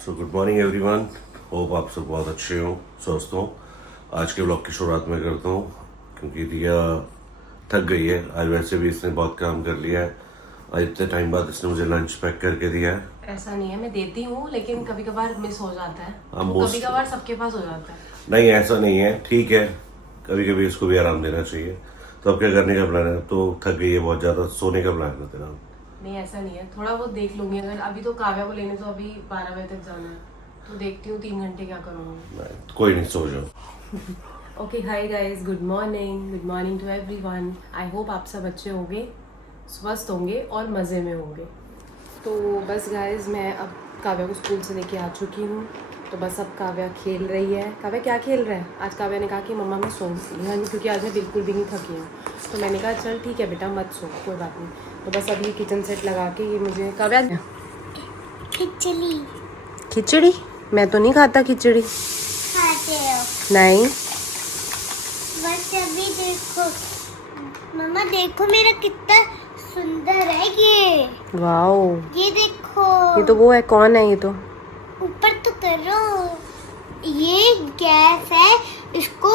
So good morning everyone. Hope आप सब बहुत अच्छे हो, स्वस्थ हो। आज के ब्लॉग की शुरुआत मैं करता हूँ क्योंकि रिया थक गई है। आज वैसे भी इसने बहुत काम कर लिया है। आज इतने टाइम बाद इसने मुझे लंच पैक करके दिया है। ऐसा नहीं है, मैं देती हूँ लेकिन कभी कभार मिस हो जाता है। कभी कभार सबके पास हो जाता है। नहीं, ऐसा नहीं है, ठीक है। कभी कभी इसको भी आराम देना चाहिए। तो अब क्या करने का प्लान है? तो थक गई है बहुत ज्यादा, सोने का प्लान है तेरा? नहीं ऐसा नहीं है, थोड़ा बहुत देख लूंगी। अगर अभी तो काव्या को लेने तो अभी 12 बजे तक जाना है, तो देखती हूँ 3 घंटे क्या करूँगी। कोई नहीं, सो जाओ। Okay hi guys, good morning to everyone. I hope आप सब अच्छे होंगे, स्वस्थ होंगे और मज़े में होंगे। तो बस गाइस, मैं अब काव्या को स्कूल से लेके आ चुकी हूँ। तो बस अब काव्या खेल रही है। काव्या क्या खेल रहा है? आज काव्या ने कहा कि मम्मा मैं सोऊंगी, क्योंकि आज मैं बिल्कुल भी नहीं थकी हूँ। तो मैंने कहा चल ठीक है बेटा, मत सो, कोई बात नहीं। तो बस अभी किचन सेट लगा के ये मुझे काव्या खिचड़ी मैं तो नहीं खाता खिचड़ी। खाते हो? नहीं। बस अभी देखो मम्मा, देखो मेरा कितना सुंदर है ये। वाओ, ये देखो, ये तो वो है, कौन है ये? तो ऊपर तो करो। ये गैस है, इसको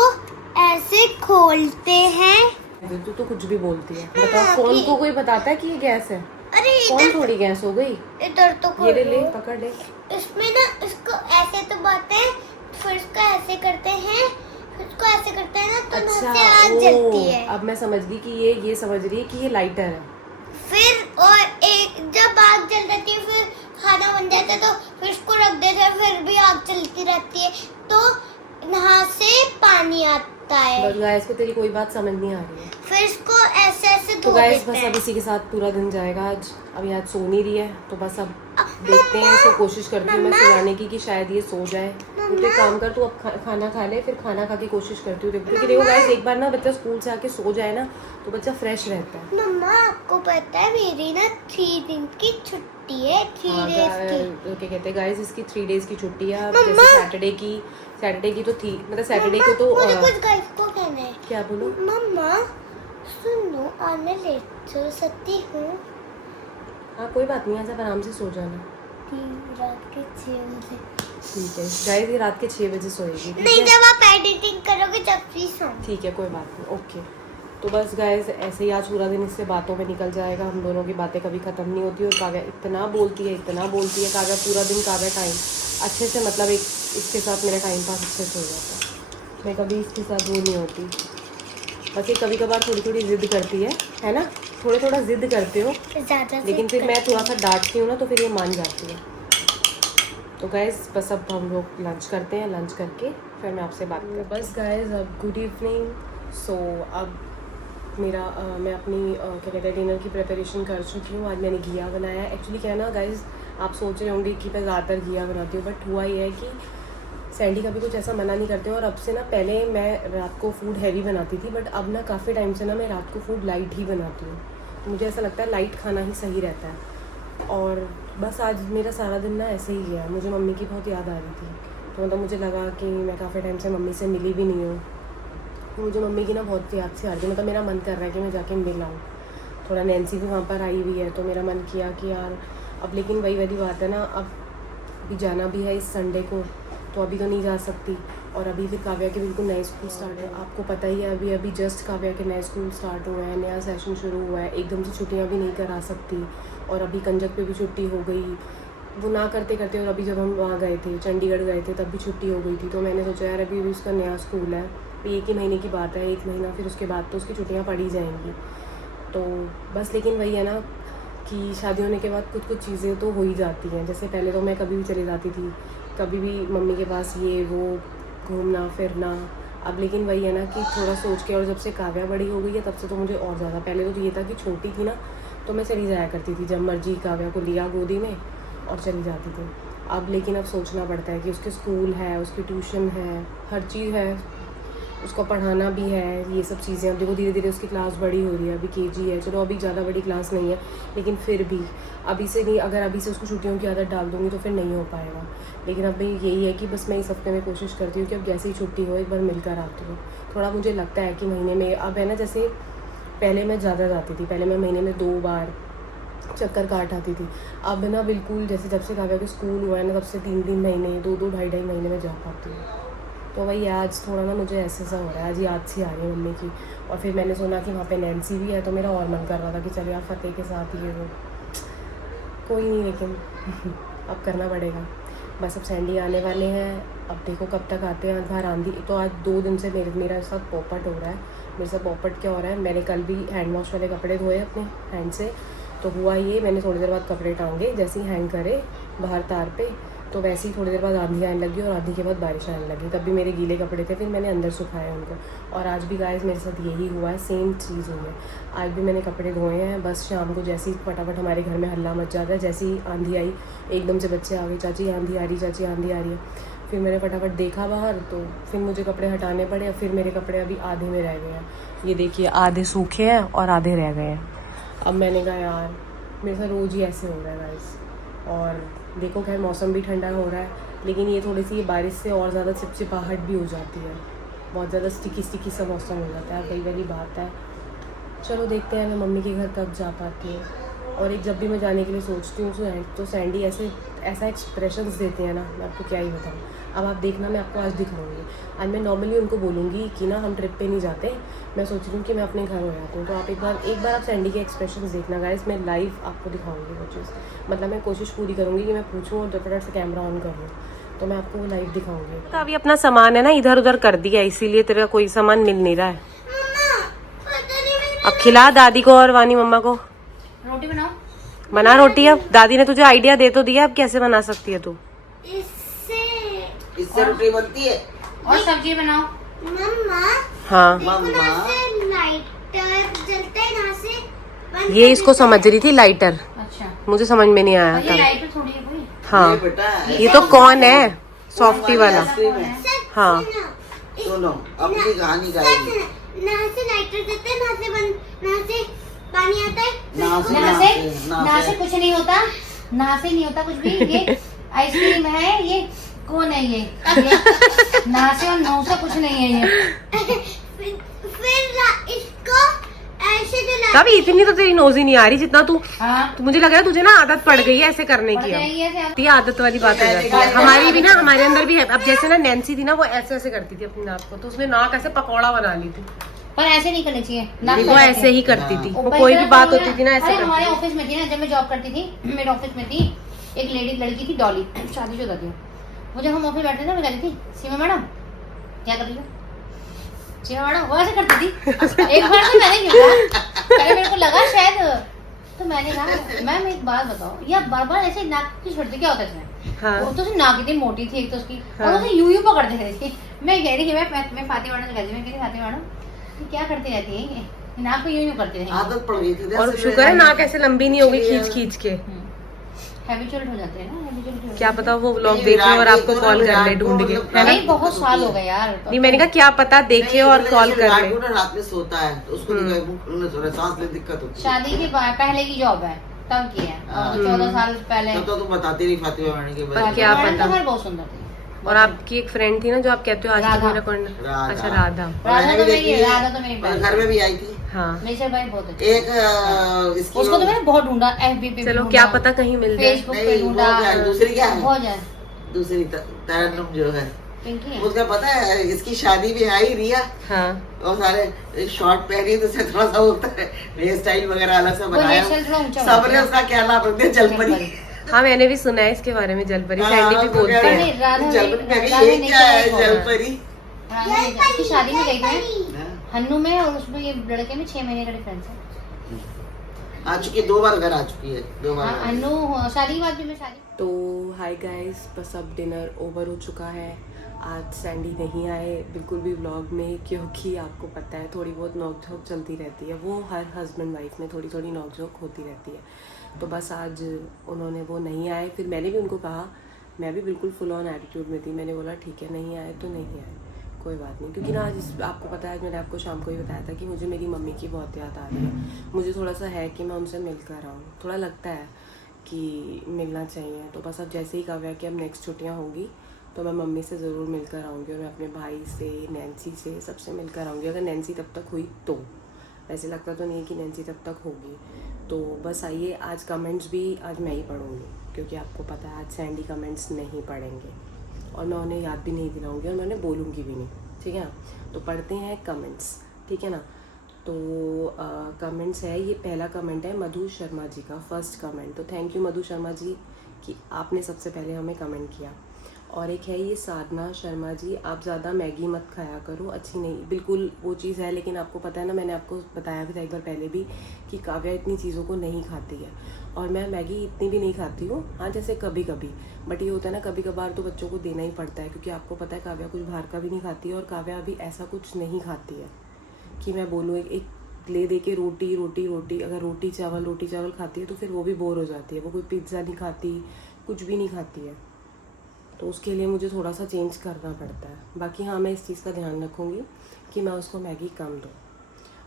ऐसे खोलते हैं। तू तो कुछ भी बोलती है। बताओ, कौन को कोई बताता है कि ये गैस है? अरे कौन इधर थोड़ी गैस हो गई? इधर तो ये ले करो। पकड़ ले। इसमें ना इसको ऐसे तो बातें हैं, फिर इसको ऐसे करते हैं, फिर इसको ऐसे करते हैं ना, तो अच्छा, से आग जलती है। अब मैं समझ गई कि ये समझ रही है कि ये लाइटर है। फिर और एक जब आग जल जाती है, फिर खाना बन जाता है, तो फिर इसको रख देते हैं, फिर भी आग चलती रहती है, तो यहाँ से पानी आता है। बस गाइस को तेरी कोई बात समझ नहीं आ रही है। फिर इसको ऐसे ऐसे तो धो गाइस देते बस हैं। अब इसी के साथ पूरा दिन जाएगा आज। अभी आज सो नहीं रही है, तो बस अब देखते हैं इसको। कोशिश करती हूँ मैं सुलाने की कि शायद ये सो जाए। तो एक काम कर, तू अब खाना खा ले, फिर खाना खा के कोशिश करती हूँ। क्योंकि देखो गाइस, एक बार ना बच्चा स्कूल से आके सो जाए ना, तो बच्चा फ्रेश रहता है। मम्मा आपको पता है मेरी ना 3 दिन की छुट्टी है, 3 डेज की। क्या कहते हैं गाइस, इसकी 3 डेज की छुट्टी है। जैसे सैटरडे की तो थी, मतलब सैटरडे को तो मुझे कुछ गाइस को कहना है। क्या बोलूं? मम्मा सुनो, आज मैं लेट सो सकती हूँ? हाँ कोई बात नहीं, आज आप आराम से सो जाना। रात के 6 बजे। ठीक है गाइस, ये रात के 6 बजे सोएगी। नहीं, जब आप एडिटिंग करोगे तब भी सो। ठीक है, कोई बात नहीं, ओके। तो बस गाइस, ऐसे ही आज पूरा दिन इससे बातों में निकल जाएगा। हम दोनों की बातें कभी ख़त्म नहीं होती। और काव्या इतना बोलती है काव्या पूरा दिन, काव्या टाइम अच्छे से, मतलब एक इसके साथ मेरा टाइम पास अच्छे से हो जाता है। मैं कभी इसके साथ वो नहीं होती। बस ये कभी कभार थोड़ी ज़िद करती है ना? थोड़ा ज़िद करते हो, लेकिन फिर मैं थोड़ा सा डांटती हूँ ना, तो फिर ये मान जाती है। तो गाइस बस अब हम लोग लंच करते हैं, लंच करके फिर मैं आपसे बात करती हूँ। बस गाइस, अब गुड इवनिंग। सो अब मैं अपनी क्या कहते हैं, डिनर की प्रिपरेशन कर चुकी हूँ। आज मैंने घिया बनाया है। एक्चुअली क्या है ना गाइस, आप सोच रहे होंगे कि मैं ज़्यादातर घिया बनाती हूँ, बट हुआ ये है कि सैंडी कभी कुछ ऐसा मना नहीं करते। और अब से ना, पहले मैं रात को फूड हैवी बनाती थी, बट अब ना काफ़ी टाइम से ना मैं रात को फूड लाइट ही बनाती हूँ। तो मुझे ऐसा लगता है लाइट खाना ही सही रहता है। और बस आज मेरा सारा दिन ना ऐसे ही गया। मुझे मम्मी की बहुत याद आ रही थी, तो मतलब मुझे लगा कि मैं काफ़ी टाइम से मम्मी से मिली भी नहीं हूँ। मुझे मम्मी की ना बहुत याद से आ रही थी। मतलब मेरा मन कर रहा है कि मैं जाके मिल आऊँ। थोड़ा नैन्सी भी वहाँ पर आई हुई है, तो मेरा मन किया कि यार अब, लेकिन वही वाली बात है ना, अब अभी जाना भी है इस संडे को, तो अभी तो नहीं जा सकती। और अभी फिर काव्या के बिल्कुल नए स्कूल स्टार्ट है, आपको पता ही है। अभी जस्ट काव्या के नए स्कूल स्टार्ट हुए हैं, नया सेशन शुरू हुआ है। एकदम से छुट्टियाँ भी नहीं करा सकती। और अभी कंजक पे भी छुट्टी हो गई, वो ना करते करते। और अभी जब हम वहाँ गए थे, चंडीगढ़ गए थे, तब भी छुट्टी हो गई थी। तो मैंने सोचा यार अभी उसका नया स्कूल है, एक ही महीने की बात है, 1 महीना, फिर उसके बाद तो उसकी छुट्टियाँ पड़ ही जाएंगी। तो बस, लेकिन वही है ना कि शादी होने के बाद कुछ चीज़ें तो हो ही जाती हैं। जैसे पहले तो मैं कभी भी चली जाती थी, कभी भी मम्मी के पास, ये वो घूमना फिरना। अब लेकिन वही है ना कि थोड़ा सोच के, और जब से काव्या बड़ी हो गई है तब से तो मुझे और ज़्यादा। पहले तो ये था कि छोटी थी ना, तो मैं चली जाया करती थी, जब मर्जी काव्या को लिया गोदी में और चली जाती थी। अब लेकिन अब सोचना पड़ता है कि उसके स्कूल है, उसकी ट्यूशन है, हर चीज़ है, उसको पढ़ाना भी है, ये सब चीज़ें। अब देखो धीरे धीरे उसकी क्लास बड़ी हो रही है, अभी केजी है। चलो अभी ज़्यादा बड़ी क्लास नहीं है, लेकिन फिर भी अभी से नहीं, अगर अभी से उसको छुट्टियों की आदत डाल दूँगी तो फिर नहीं हो पाएगा। लेकिन अब यही है कि बस मैं इस हफ्ते में कोशिश करती हूँ कि अब जैसे ही छुट्टी हो एक बार मिलकर आती हूँ। थोड़ा मुझे लगता है कि महीने में, अब है ना, जैसे पहले मैं ज़्यादा जाती थी, पहले मैं महीने में 2 बार चक्कर काट आती थी। अब ना बिल्कुल जैसे जब से काव्या के स्कूल हुआ है ना, तब से 3-3 महीने 2-2 ढाई-ढाई महीने में जा पाती हूँ। तो वही आज थोड़ा ना मुझे ऐसा हो रहा है, आज याद सी आ रही है मम्मी की। और फिर मैंने सुना कि वहाँ पे नैन्सी भी है, तो मेरा और मन कर रहा था कि चलो यार फतेह के साथ ये वो, कोई नहीं, लेकिन अब करना पड़ेगा। बस अब सैंडी आने वाले हैं, अब देखो कब तक आते हैं। बाहर आंधी तो आज 2 दिन से मेरे साथ पोपट हो रहा है। मेरे साथ पोपट क्या हो रहा है, मैंने कल भी हैंड वॉश वाले कपड़े धोए अपने हैंड से, तो हुआ ये, मैंने थोड़ी देर बाद कपड़े टांगे, जैसे ही हैंग करे बाहर तार पे, तो वैसे ही थोड़ी देर बाद आंधी आने लगी और आंधी के बाद बारिश आने लगी। तब भी मेरे गीले कपड़े थे, फिर मैंने अंदर सुखाए उनको। और आज भी गाइस मेरे साथ यही हुआ है, सेम चीज़ हुई है। आज भी मैंने कपड़े धोए हैं, बस शाम को जैसे ही फटाफट हमारे घर में हल्ला मच जाता है, जैसे ही आंधी आई एकदम से बच्चे आ गए, चाची आंधी आ रही, चाची आंधी आ रही है। फिर मैंने फटाफट देखा बाहर, तो फिर मुझे कपड़े हटाने पड़े। फिर मेरे कपड़े अभी आधे में रह गए हैं, ये देखिए आधे सूखे हैं और आधे रह गए हैं। अब मैंने कहा यार मेरे साथ रोज़ ही ऐसे हो रहा है गाइस। और देखो खैर मौसम भी ठंडा हो रहा है, लेकिन ये थोड़ी सी बारिश से और ज़्यादा चिपचिपाहट भी हो जाती है, बहुत ज़्यादा स्टिकी सा मौसम हो जाता है। कई वाली बात है, चलो देखते हैं मैं मम्मी के घर कब जा पाती हूँ। और एक जब भी मैं जाने के लिए सोचती हूँ तो सैंडी ऐसा एक्सप्रेशंस देते हैं ना, मैं आपको क्या ही बताऊँ। अब आप देखना, मैं आपको आज दिखाऊंगी। आज मैं नॉर्मली उनको बोलूँगी कि ना हम ट्रिप पे नहीं जाते, मैं सोच रही हूँ कि मैं अपने घर हो जाती हूँ। तो आप एक बार आप सैंडी के एक्सप्रेशंस देखना गाइस, मैं लाइव आपको दिखाऊंगी वो चीज़। मतलब मैं कोशिश पूरी करूँगी कि मैं पूछूँ और फटाफट से कैमरा ऑन करूँ, तो मैं आपको वो लाइव दिखाऊंगी। तो अभी अपना सामान है ना इधर उधर कर दिया, इसीलिए तेरा कोई सामान मिल नहीं रहा है। अब खिला दादी को और वानी मम्मा को। रोटी बनाओ, बना रोटी। अब दादी ने तुझे आइडिया दे तो दिया, अब कैसे बना सकती है तू? इससे रोटी बनती है और सब्जी बनाओ। मम्मा, हाँ मम्मा। लाइटर जलता है यहाँ से। ये इसको समझ रही थी लाइटर, अच्छा, मुझे समझ में नहीं आया ये था। लाइटर थोड़ी है कोई। हाँ ये बेटा ये तो कौन है, सॉफ्टी वाला। आइसक्रीम है। हाँ सुनो अपनी कहानी गाएगी। यहाँ से लाइटर देते हैं, यहाँ से पानी आता है। ना से ना से कुछ नहीं होता, ना से नहीं होता कुछ भी। ये आइसक्रीम है, ये कौन है ये ना से और नौ से कुछ नहीं है ये। फिर इसको ऐसे जला। कभी इतनी तो तेरी नोज ही नहीं आ रही जितना तू। हाँ, तो मुझे लग रहा है तुझे ना आदत पड़ गई है ऐसे करने की। अब ये आदत वाली बात हो जाती है, हमारी भी ना, हमारे अंदर भी है। अब जैसे ना नैन्सी थी ना, वो ऐसे ऐसे करती थी अपनी नाक को, तो उसने नाक ऐसे पकौड़ा बना ली थी। पर ऐसे नहीं करनी चाहिए, वो ऐसे ही करती थी, वो कोई भी बात होती थी ना ऐसे अरे हमारे करती ऑफिस में थी ना, जब मैं जॉब करती थी, मेरे ऑफिस में थी एक लड़की थी, डॉली, शादीशुदा थी। वो जब हम ऑफिस बैठे थे, मैं कहती थी सीमा मैडम क्या कर रही हो, सीमा मैडम, वो ऐसे करती थी। एक बार तो मैंने क्या पहले मेरे को लगा शायद, तो मैंने कहा मैम एक बात बताओ, या बार बार ऐसे नाक की छोड़ती, क्या होता है इसमें? हाँ। वो तो उसकी नाक इतनी मोटी थी एक तो उसकी, हाँ। और उसे यूं पकड़ते थे इसकी। मैं कह रही थी, मैं फातिमा मैडम से कहती, मैं कह रही फातिमा मैडम ये क्या करती रहती है, ये नाक को यूं करती रहती है। आदत पड़ गई थी। और शुक्र है नाक ऐसे लंबी नहीं होगी खींच खींच के। हैबिचुअल हो जाते हैं ना, हैबिचुअल। क्या पता वो व्लॉग देखे और आपको कॉल कर ले ढूंढ के, है ना? नहीं, बहुत साल हो गए यार। नहीं मैंने कहा क्या पता देखे और कॉल कर ले। रात में सोता है तो उसको सांस में दिक्कत होती है। शादी के बाद पहले की जॉब है, तब की है, और 14 साल पहले। तब तो तुम बताती नहीं फातिमा मैडम के पर बारे में। क्या मैडम पता। तो हमारी बहुत सुंदर थी। और आपकी एक फ्रेंड थी ना जो आप कहते हो आज तक राधा। मेरा कॉर्नर। राधा। अच्छा राधा। राधा तो मेरी और बहन घर में भी आई थी हाँ मेरे से भाई बहुत अच्छी। एक इसकी उसको तो मैंने बहुत ढूंढा, FB पे चलो क्या पता कहीं मिल जाए। फेसबुक पे नहीं, वो ढूंढा। क्या है, दूसरी क्या है? बहुत है, दूसरी तरन्नुम जो है, पिंकी है। उसका पता है इसकी शादी में आई रिया हाँ और सारे शॉर्ट पहनी तो उसे थोड़ा सा होता है हेयर स्टाइल वगैरह अलग से वो बनाया। हेयर थोड़ा ऊंचा सबने बनाया। उसका क्या नाम रख दिया, जलपरी। हाँ मैंने भी सुना है इसके बारे में, जलपरी सैंडी भी बोलते हैं। नहीं, राधा जलपरी नहीं, मैं कही, राधा ये नहीं क्या है कही। जलपरी? उसकी शादी में गई थी हाँ, हन्नू में, और उसमें ये लड़के में 6 महीने का डिफरेंस है। आ चुकी है, 2 बार घर आ चुकी है, 2 बार हाँ, घर। हन्नू शादी के बाद भी मैं शादी। तो हाय गाइस, बस अब डिनर ओवर हो चुका है। आज सैंडी नहीं आए बिल्कुल भी व्लॉग में, क्योंकि आपको पता है थोड़ी बहुत नोक-झोंक चलती रहती है, वो हर हस्बैंड वाइफ में थोड़ी थोड़ी नोक-झोंक होती रहती है। तो बस आज उन्होंने वो नहीं आए, फिर मैंने भी उनको कहा, मैं भी बिल्कुल फुल ऑन एटीट्यूड में थी, मैंने बोला ठीक है नहीं आए तो नहीं आए, कोई बात नहीं। क्योंकि ना आज आपको पता है, मैंने आपको शाम को ही बताया था कि मुझे मेरी मम्मी की बहुत याद आ रही है। मुझे थोड़ा सा है कि मैं उनसे मिल कर आऊँ, थोड़ा लगता है कि मिलना चाहिए। तो बस अब जैसे ही काव्या कि अब नेक्स्ट छुट्टियाँ होंगी तो मैं मम्मी से ज़रूर मिलकर आऊँगी, और मैं अपने भाई से, नैन्सी से, सबसे मिलकर आऊँगी, अगर नैन्सी तब तक हुई तो। वैसे लगता तो नहीं है कि नैन्सी तब तक होगी। तो बस आइए, आज कमेंट्स भी आज मैं ही पढ़ूँगी, क्योंकि आपको पता है आज सैंडी कमेंट्स नहीं पढ़ेंगे और मैं उन्हें याद भी नहीं दिलाऊंगी और मैं उन्हें बोलूँगी भी नहीं, ठीक है ना। तो पढ़ते हैं कमेंट्स, ठीक है ना। तो कमेंट्स है, ये पहला कमेंट है मधु शर्मा जी का, फर्स्ट कमेंट। तो थैंक यू मधु शर्मा जी कि आपने सबसे पहले हमें कमेंट किया। और एक है ये साधना शर्मा जी, आप ज़्यादा मैगी मत खाया करो, अच्छी नहीं, बिल्कुल वो चीज़ है, लेकिन आपको पता है ना, मैंने आपको बताया भी था एक बार पहले भी कि काव्या इतनी चीज़ों को नहीं खाती है और मैं मैगी इतनी भी नहीं खाती हूँ। हाँ, जैसे कभी कभी, बट ये होता है ना कभी कभार तो बच्चों को देना ही पड़ता है, क्योंकि आपको पता है काव्या कुछ बाहर का भी नहीं खाती है और काव्या अभी ऐसा कुछ नहीं खाती है कि मैं बोलूँ एक ले दे के रोटी रोटी रोटी, अगर रोटी चावल खाती है तो फिर वो भी बोर हो जाती है, वो कोई पिज़्ज़ा नहीं खाती, कुछ भी नहीं खाती है। तो उसके लिए मुझे थोड़ा सा चेंज करना पड़ता है। बाकी हाँ, मैं इस चीज़ का ध्यान रखूँगी कि मैं उसको मैगी कम दूँ।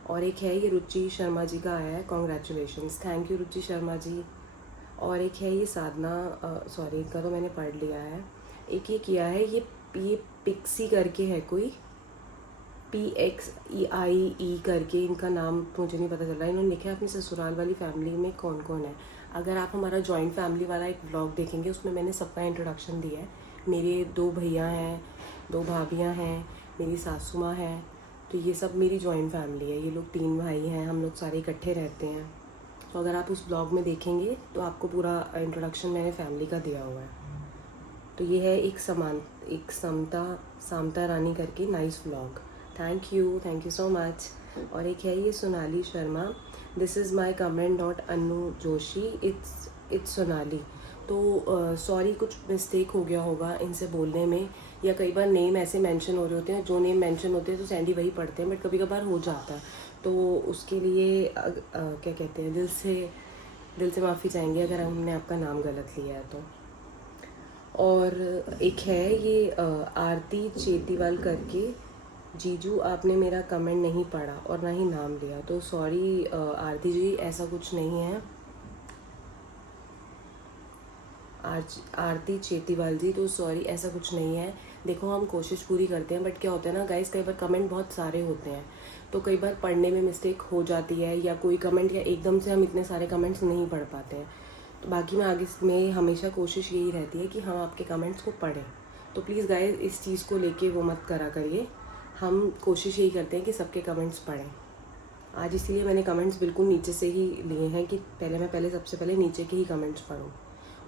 और एक है ये रुचि शर्मा जी का आया है, कॉन्ग्रेचुलेशंस, थैंक यू रुचि शर्मा जी। और एक है ये साधना, सॉरी इनका तो मैंने पढ़ लिया है। एक ये किया है, ये पिक्सी करके है कोई, PXEIE करके इनका नाम मुझे नहीं पता चल रहा। इन्होंने लिखा है अपनी ससुराल वाली फैमिली में कौन कौन है। अगर आप हमारा जॉइंट फैमिली वाला एक व्लॉग देखेंगे, उसमें मैंने सबका इंट्रोडक्शन दिया है। मेरे 2 भैया हैं, 2 भाभियाँ हैं, मेरी सासू माँ है, तो ये सब मेरी जॉइंट फैमिली है। ये लोग 3 भाई हैं, हम लोग सारे इकट्ठे रहते हैं। तो अगर आप उस ब्लॉग में देखेंगे तो आपको पूरा इंट्रोडक्शन मैंने फैमिली का दिया हुआ है। तो ये है एक समता रानी करके nice vlog, thank you so much. और एक है ये Sonali Sharma, this is my comment not Anu Joshi, it's Sonali. तो सॉरी, कुछ मिस्टेक हो गया होगा इनसे बोलने में, या कई बार नेम ऐसे मेंशन हो रहे होते हैं, जो नेम मेंशन होते हैं तो सैंडी वही पढ़ते हैं, बट कभी कभार हो जाता है, तो उसके लिए क्या कहते हैं, दिल से माफ़ी चाहेंगे अगर हमने आपका नाम गलत लिया है तो। और एक है ये आरती चेतीवाल करके, जीजू आपने मेरा कमेंट नहीं पढ़ा और ना ही नाम लिया, तो सॉरी आरती जी, ऐसा कुछ नहीं है। आरती चेतीवाल जी, तो सॉरी ऐसा कुछ नहीं है। देखो हम कोशिश पूरी करते हैं, बट क्या होता है ना गाइस, कई बार कमेंट बहुत सारे होते हैं तो कई बार पढ़ने में मिस्टेक हो जाती है, या कोई कमेंट, या एकदम से हम इतने सारे कमेंट्स नहीं पढ़ पाते हैं। तो बाकी मैं आगे में हमेशा कोशिश यही रहती है कि हम आपके कमेंट्स को पढ़ें। तो प्लीज़ गाइस इस चीज़ को लेके वो मत करा करिए, हम कोशिश यही करते हैं कि सबके कमेंट्स पढ़ें। आज इसीलिए मैंने कमेंट्स बिल्कुल नीचे से ही लिए हैं कि मैं सबसे पहले नीचे के ही कमेंट्स पढूं।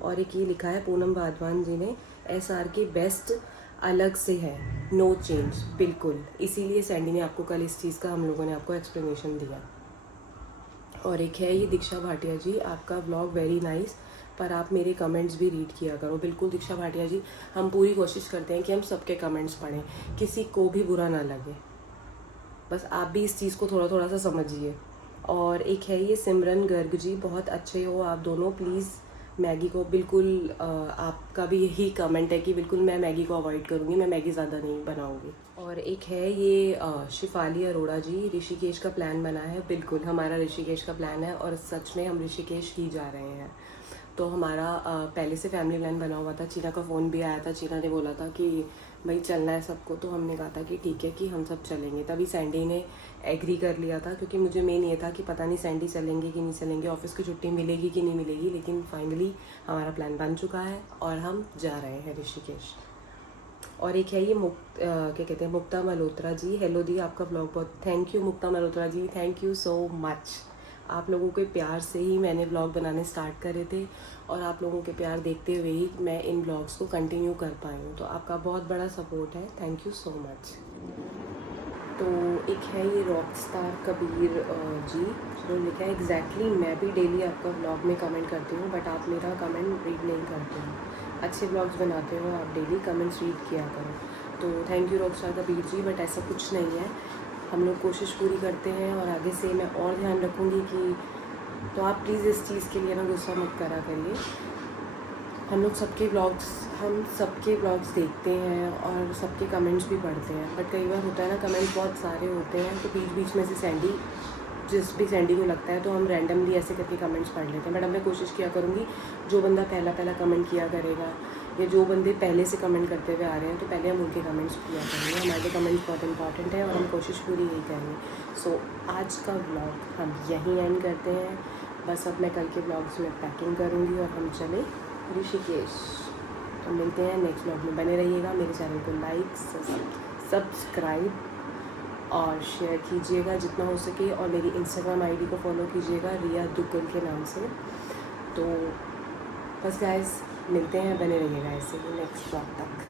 और एक ये लिखा है पूनम वाधवान जी ने, SR के बेस्ट अलग से है, नो चेंज, बिल्कुल, इसीलिए सैंडी ने आपको कल इस चीज़ का, हम लोगों ने आपको एक्सप्लेनेशन दिया। और एक है ये दीक्षा भाटिया जी, आपका व्लॉग वेरी नाइस, पर आप मेरे कमेंट्स भी रीड किया करो। बिल्कुल दीक्षा भाटिया जी, हम पूरी कोशिश करते हैं कि हम सबके कमेंट्स पढ़ें, किसी को भी बुरा ना लगे, बस आप भी इस चीज़ को थोड़ा थोड़ा सा समझिए। और एक है ये सिमरन गर्ग जी, बहुत अच्छे हो आप दोनों, प्लीज़ मैगी को बिल्कुल, आपका भी यही कमेंट है कि बिल्कुल मैं मैगी को अवॉइड करूँगी, मैं मैगी ज़्यादा नहीं बनाऊँगी। और एक है ये शिफाली अरोड़ा जी, ऋषिकेश का प्लान बना है, बिल्कुल हमारा ऋषिकेश का प्लान है और सच में हम ऋषिकेश ही जा रहे हैं। तो हमारा पहले से फैमिली प्लान बना हुआ था, चीना का फ़ोन भी आया था, चीना ने बोला था कि भाई चलना है सबको, तो हमने कहा था कि ठीक है कि हम सब चलेंगे। तभी सैंडी ने एग्री कर लिया था, क्योंकि मुझे मेन ये था कि पता नहीं सैंडी चलेंगे कि नहीं चलेंगे, ऑफिस की छुट्टी मिलेगी कि नहीं मिलेगी, लेकिन फाइनली हमारा प्लान बन चुका है और हम जा रहे हैं ऋषिकेश। और एक है ये क्या कहते हैं, मुक्ता मल्होत्रा जी, हेलो दी, आपका ब्लॉग बहुत, thank you Mukta Malhotra ji, thank you so much. आप लोगों के प्यार से ही मैंने ब्लॉग बनाने स्टार्ट करे थे और आप लोगों के प्यार देखते हुए ही मैं इन ब्लॉग्स को कंटिन्यू कर पाई हूँ, तो आपका बहुत बड़ा सपोर्ट है, थैंक यू सो मच। तो एक है ये रॉक स्टार कबीर जी, जिन्होंने लिखा है एग्जैक्टली मैं भी डेली आपका ब्लॉग में कमेंट करती हूँ, बट आप मेरा कमेंट रीड नहीं करते हो, अच्छे ब्लॉग्स बनाते हो आप, डेली कमेंट्स रीड किया करो। तो thank you rock star Kabir ji, but ऐसा कुछ नहीं है, हम लोग कोशिश पूरी करते हैं और आगे से मैं और ध्यान रखूँगी कि, तो आप प्लीज़ इस चीज़ के लिए ना गुस्सा मत करा करिए। हम सबके ब्लॉग्स देखते हैं और सबके कमेंट्स भी पढ़ते हैं, बट कई बार होता है ना कमेंट्स बहुत सारे होते हैं, तो बीच बीच में से जिस भी सैंडी को लगता है तो हम रैंडमली ऐसे करके कमेंट्स पढ़ लेते हैं। बट अब मैं कोशिश किया करूँगी जो बंदा पहला कमेंट किया करेगा या जो बंदे पहले से कमेंट करते हुए आ रहे हैं तो पहले हम उनके कमेंट्स किया करेंगे। हमारे लिए कमेंट्स बहुत इंपॉर्टेंट है और हम कोशिश पूरी यही करेंगे। सो आज का व्लॉग हम यहीं एंड करते हैं। बस अब मैं कल के व्लॉग्स में पैकिंग करूँगी और हम चले ऋषिकेश। तो मिलते हैं नेक्स्ट व्लॉग में, बने रहिएगा। मेरे चैनल को लाइक सब्सक्राइब और शेयर कीजिएगा जितना हो सके, और मेरी इंस्टाग्राम आईडी को फॉलो कीजिएगा रिया दुग्गल के नाम से। तो बस गाइस मिलते हैं, बने रहिएगा ऐसे ही नेक्स्ट व्लॉग तक।